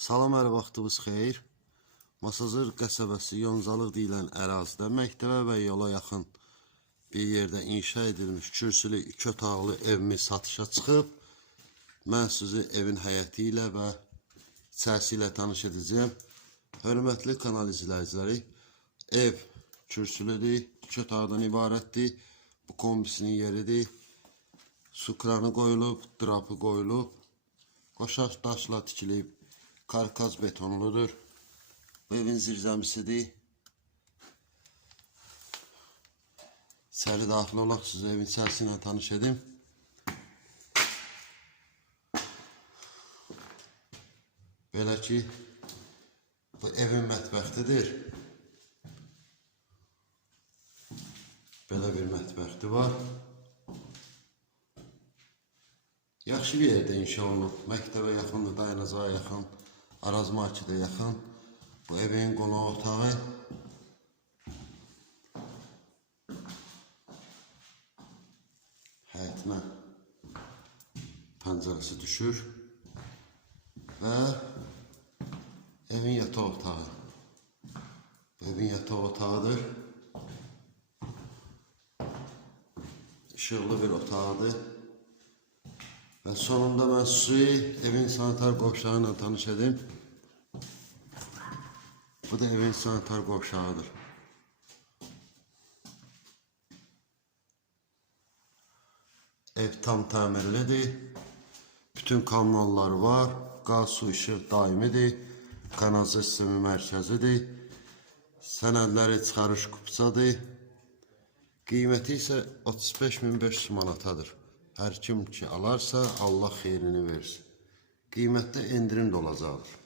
Salam, hər vaxtınız xeyir. Masazır qəsəbəsi Yonzalıq deyilən ərazidə məktəbə və yola yaxın bir yerdə inşa edilmiş kürsülü iki otaqlı evimiz satışa çıxıb. Mən sizi evin həyəti ilə və içərisi ilə tanış edəcəm. Hörmətli kanal izləyiciləri, ev kürsülüdür, iki otaqdan ibarətdir. Bu kombisinin yeridir. Su kranı qoyulub, drapı qoyulub. Qoşaq daşla tikilib, karkaz betonludur. Bu evin zirzəmisidir. İçəri daxil olaq, sizi evin içərisi ilə tanış edim. Belə ki, bu evin mətbəxtidir. Belə bir mətbəxti var. Yaxşı bir yerdə inşa olunub. Məktəbə yaxındır, dayanacağa yaxın, Araz marketə yaxın. Bu evin qonaq otağı. Həyətinə pəncərəsi düşür. Və evin yataq otağı. Bu evin yataq otağıdır. İşıqlı bir otağıdır. Və sonunda sizi evin sanitar qovşağı ilə tanış. Bu da evin sanitar qovşağıdır. Ev tam təmirlidir. Bütün kanallar var. Qaz, su, işıq daimidir. Kanalizasiya sistemi mərkəzidir. Sənədləri çıxarış kupçadır. Qiyməti isə 35500 manatadır. Hər kim ki alarsa Allah xeyrini versin. Qiymətdə endirim də olacaqdır.